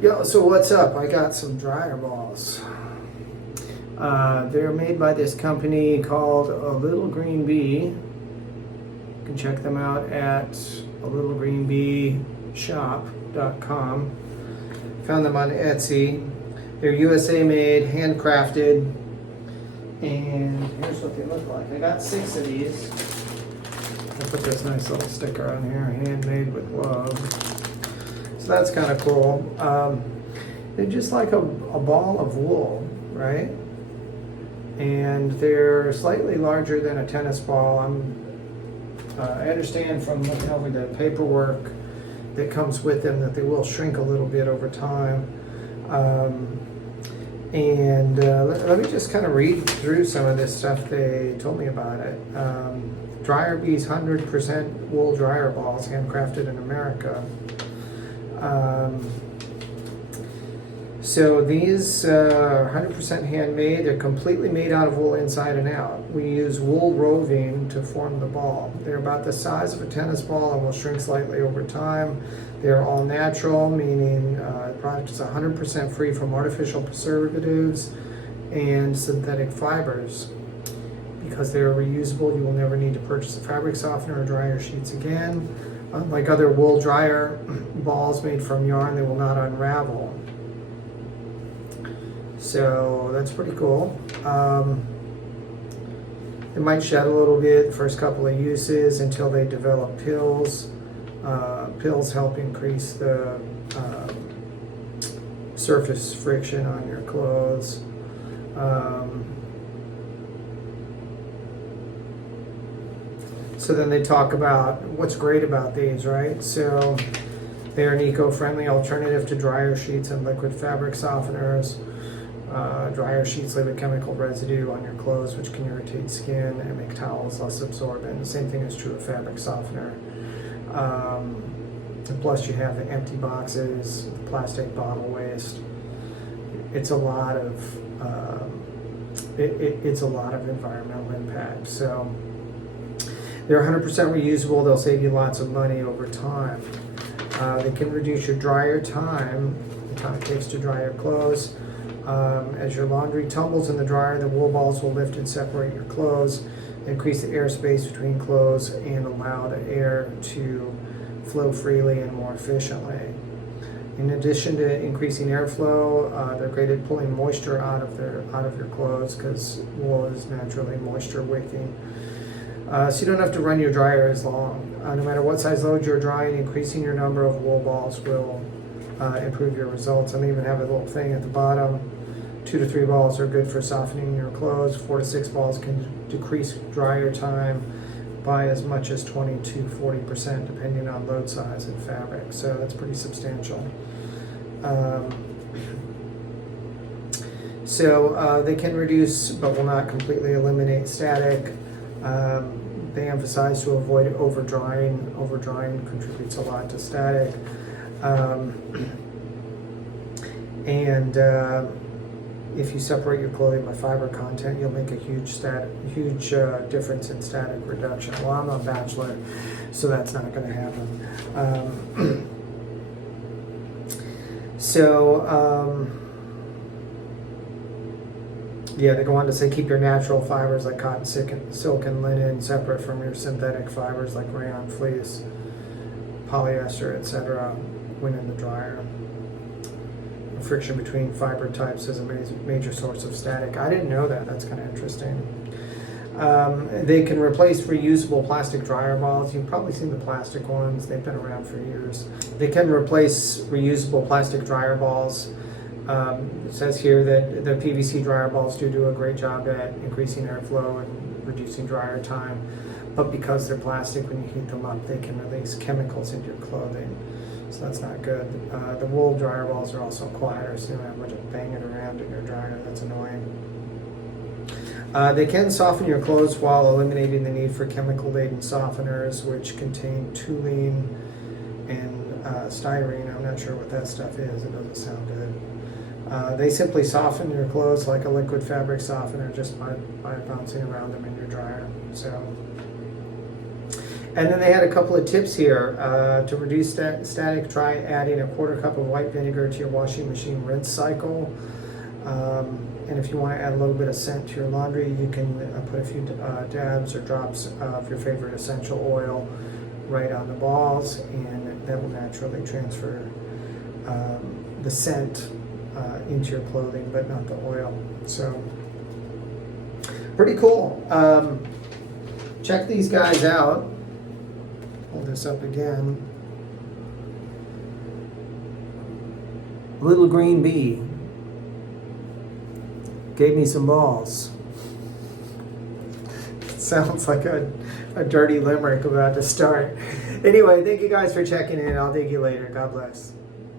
Yo, so what's up? I got some dryer balls. They're made by this company called A Little Green Bee. You can check them out at alittlegreenbeeshop.com. Found them on Etsy. They're USA made, handcrafted, and here's what they look like. I got 6 of these. I put this nice little sticker on here, handmade with love. So that's kind of cool. They're just like a ball of wool, right? And they're slightly larger than a tennis ball. I understand from looking over the paperwork that comes with them that they will shrink a little bit over time. Let me just kind of read through some of this stuff they told me about it. Dryer Bees 100% wool dryer balls, handcrafted in America. So these are 100% handmade. They're completely made out of wool inside and out. We use wool roving to form the ball. They're about the size of a tennis ball and will shrink slightly over time. They're all natural, meaning the product is 100% free from artificial preservatives and synthetic fibers. Because they're reusable, you will never need to purchase a fabric softener or dryer sheets again. Unlike other wool dryer balls made from yarn, they will not unravel. So that's pretty cool. It might shed a little bit first couple of uses until they develop pills. Pills help increase the surface friction on your clothes. So then they talk about what's great about these, right? So they're an eco-friendly alternative to dryer sheets and liquid fabric softeners. Dryer sheets leave a chemical residue on your clothes which can irritate skin and make towels less absorbent. The same thing is true of fabric softener. Plus you have the empty boxes, the plastic bottle waste. It's a lot of it's a lot of environmental impact. So they're 100% reusable. They'll save you lots of money over time. They can reduce your dryer time, the time it takes to dry your clothes. As your laundry tumbles in the dryer, the wool balls will lift and separate your clothes, increase the airspace between clothes, and allow the air to flow freely and more efficiently. In addition to increasing airflow, they're great at pulling moisture out of your clothes because wool is naturally moisture wicking. So you don't have to run your dryer as long. No matter what size load you're drying, increasing your number of wool balls will improve your results. And they even have a little thing at the bottom. 2 to 3 balls are good for softening your clothes. 4 to 6 balls can decrease dryer time by as much as 20 to 40% depending on load size and fabric. So that's pretty substantial. They can reduce but will not completely eliminate static. They emphasize to avoid over-drying. Over-drying contributes a lot to static. If you separate your clothing by fiber content, you'll make a huge difference in static reduction. Well, I'm a bachelor, so that's not going to happen. They go on to say keep your natural fibers like cotton, silk, and linen separate from your synthetic fibers like rayon, fleece, polyester, etc. when in the dryer. Friction between fiber types is a major source of static. I didn't know that. That's kind of interesting. They can replace reusable plastic dryer balls. You've probably seen the plastic ones. They've been around for years. They can replace reusable plastic dryer balls. It says here that the PVC dryer balls do a great job at increasing airflow and reducing dryer time. But because they're plastic, when you heat them up, they can release chemicals into your clothing. So that's not good. The wool dryer balls are also quieter, so you don't have much of banging around in your dryer. That's annoying. They can soften your clothes while eliminating the need for chemical-laden softeners, which contain toluene and styrene. I'm not sure what that stuff is. It doesn't sound good. They simply soften your clothes like a liquid fabric softener just by bouncing around them in your dryer. So And then they had a couple of tips here. To reduce static, try adding a 1/4 cup of white vinegar to your washing machine rinse cycle. And if you want to add a little bit of scent to your laundry, you can put a few dabs or drops of your favorite essential oil right on the balls, and that will naturally transfer the scent into your clothing, but not the oil. So, pretty cool. Check these guys out. Hold this up again. Little green bee gave me some balls. It sounds like a dirty limerick about to start. Anyway, thank you guys for checking in. I'll dig you later. God bless.